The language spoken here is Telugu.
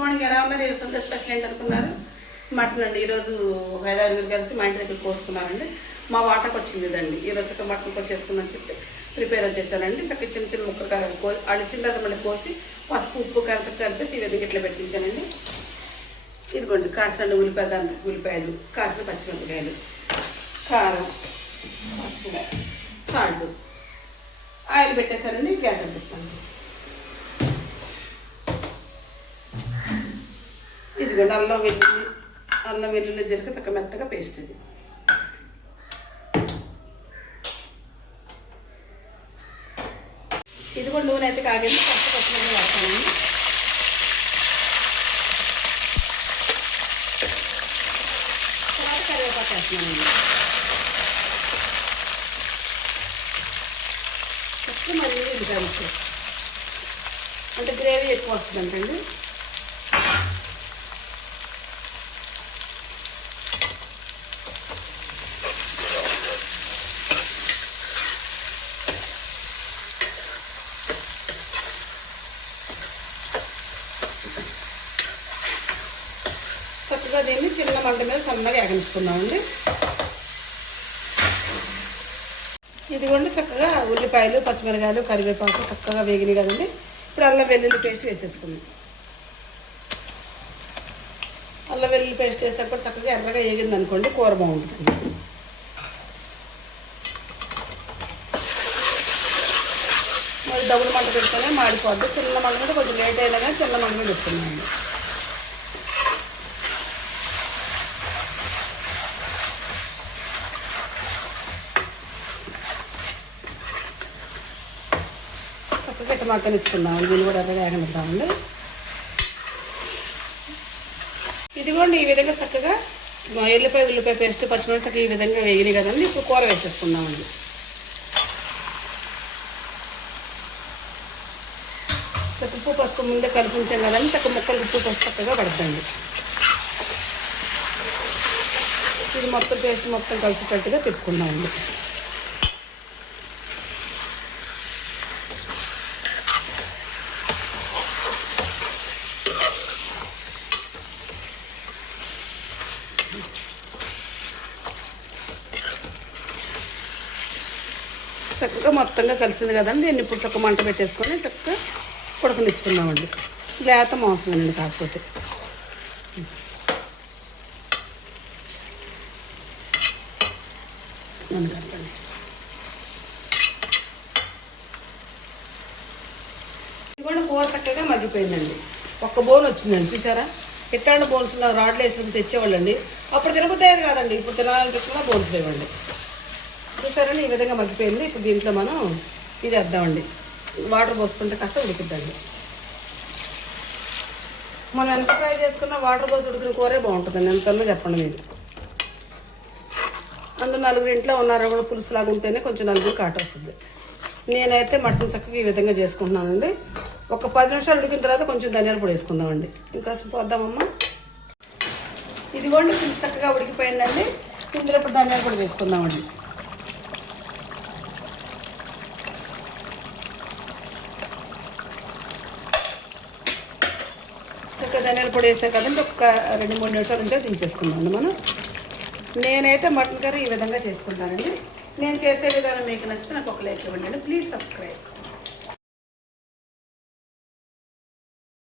మార్నింగ్ ఎలా ఉన్నారు? ఈరోజు సండే స్పెషల్ ఏంటి అనుకున్నారు? మటన్ అండి. ఈరోజు 5-6 కలిసి మా ఇంటి దగ్గర కోసుకున్నారండి. మా వాటకు వచ్చింది ఇదండి. ఈరోజు చక్క మటన్ కోసేసుకుందని చెప్పి ప్రిపేర్ వచ్చేసానండి. చక్క చిన్న చిన్న ముక్కలు వాళ్ళు ఇచ్చిన తర్వాత మళ్ళీ కోసి పసుపు ఉప్పు కారం కలిపేసి ఈ విధంగా ఇట్లా పెట్టించానండి. ఇదిగోండి కాసిన ఉల్లిపాయలు, అంత ఉల్లిపాయలు, కాసిన పచ్చిమిరపకాయలు, కారం, పసుపు, సాల్ట్, ఆయిల్ పెట్టేసానండి. గ్యాస్ అంటిస్తాను. ఇదిగోండి అల్లం వెల్లుల్లి జీలకర్ర చక్క మెత్తగా పేస్ట్. ఇది కూడా నూనె అయితే కాగేసి ఫస్ట్ పచ్చిమిరపకాయలు వేస్తానండి. తర్వాత కరివేపాకు వేస్తున్నానండి. ఫస్ట్ మళ్ళీ ఉల్లిపాయలు అంటే గ్రేవీ ఎక్కువ వస్తుందంటండి. చక్కగా దీన్ని చిన్న మంట మీద సన్నగా ఎగనిచ్చుకున్నామండి. ఇదిగోండి చక్కగా ఉల్లిపాయలు, పచ్చిమిరకాయలు, కరివేపాకు చక్కగా వేగినాయి కదండి. ఇప్పుడు అల్లం వెల్లుల్లి పేస్ట్ వేసేసుకుందాం. అల్లం వెల్లుల్లి పేస్ట్ వేసేటప్పుడు చక్కగా ఎర్రగా వేగింది అనుకోండి, కూర బాగుంటుంది. మరి డబుల్ మంట పెడితేనే మాడిపోద్ది. చిన్న మంట మీద కొంచెం లేట్ అయినా కానీ చిన్న మంట మీద పెడుతున్నామండి. చక్కగా మక్కలు ఇచ్చుకుందామండి. దీన్ని కూడా ఎర్రగా వేగనిద్దామండి. ఇదిగోండి ఈ విధంగా చక్కగా ఉల్లిపాయ పేస్ట్, పచ్చిమిరపకాయ చక్కగా ఈ విధంగా వేగినాయి కదండి. ఇప్పుడు కూర వేసేసుకుందామండి. చక్క ఉప్పు పసుపు ముందే కలిపించాం కదండి. చక్క ముక్కలు ఉప్పు పసుపు చక్కగా పడుతుంది. ఇది మొత్తం పేస్ట్ మొత్తం కలిసేటట్టుగా తిప్పుకుందామండి. చక్కగా మొత్తంగా కలిసింది కదండి. దీన్ని ఇప్పుడు చక్క మంట పెట్టేసుకొని చక్కగా ఉడకనిచ్చుకుందామండి. లేత మోసమేనండి కాకపోతే. ఇదిగోండి కూర చక్కగా మగ్గిపోయిందండి. ఒక్క బోన్ వచ్చిందండి చూసారా? ఎట్లాంటి బోన్స్ రాడ్లు వేసుకుని తెచ్చేవాళ్ళండి. అప్పుడు తినబోయేది కాదండి. ఇప్పుడు తినాలనిపిస్తున్నా బోన్స్ లేవండి. చూసారండి ఈ విధంగా మగ్గిపోయింది. ఇప్పుడు దీంట్లో మనం ఇది వేద్దామండి. వాటర్ పోసుకుంటే కాస్త ఉడికిద్దండి. మనం ఎంత ఫ్రై చేసుకున్నా వాటర్ పోసి ఉడికిన కూరే బాగుంటుందండి. ఎంతలో చెప్పండి మీరు. అందులో 4 ఇంట్లో ఉన్నారో కూడా పులుసులాగా ఉంటేనే కొంచెం 4 కాట వస్తుంది. నేనైతే మటన్ చక్కగా ఈ విధంగా చేసుకుంటున్నానండి. ఒక 10 నిమిషాలు ఉడికిన తర్వాత కొంచెం ధనియాల పొడి వేసుకుందామండి. ఇంకా పోద్దామమ్మా. ఇదిగోండి పులుసు చక్కగా ఉడికిపోయిందండి. ఇందులో ఇప్పుడు ధనియాల పొడి వేసుకుందామండి. చక్కగా ధనియాల పొడి వేసారు కదండి. ఒక 2-3 నిమిషాలు ఉంటే దించేసుకుందామండి మనం. నేనైతే మటన్ కర్రీ ఈ విధంగా చేసుకుంటానండి. నేను చేసే విధానం మీకు నచ్చితే నాకు ఒక లైక్ ఇవ్వండి. Please subscribe.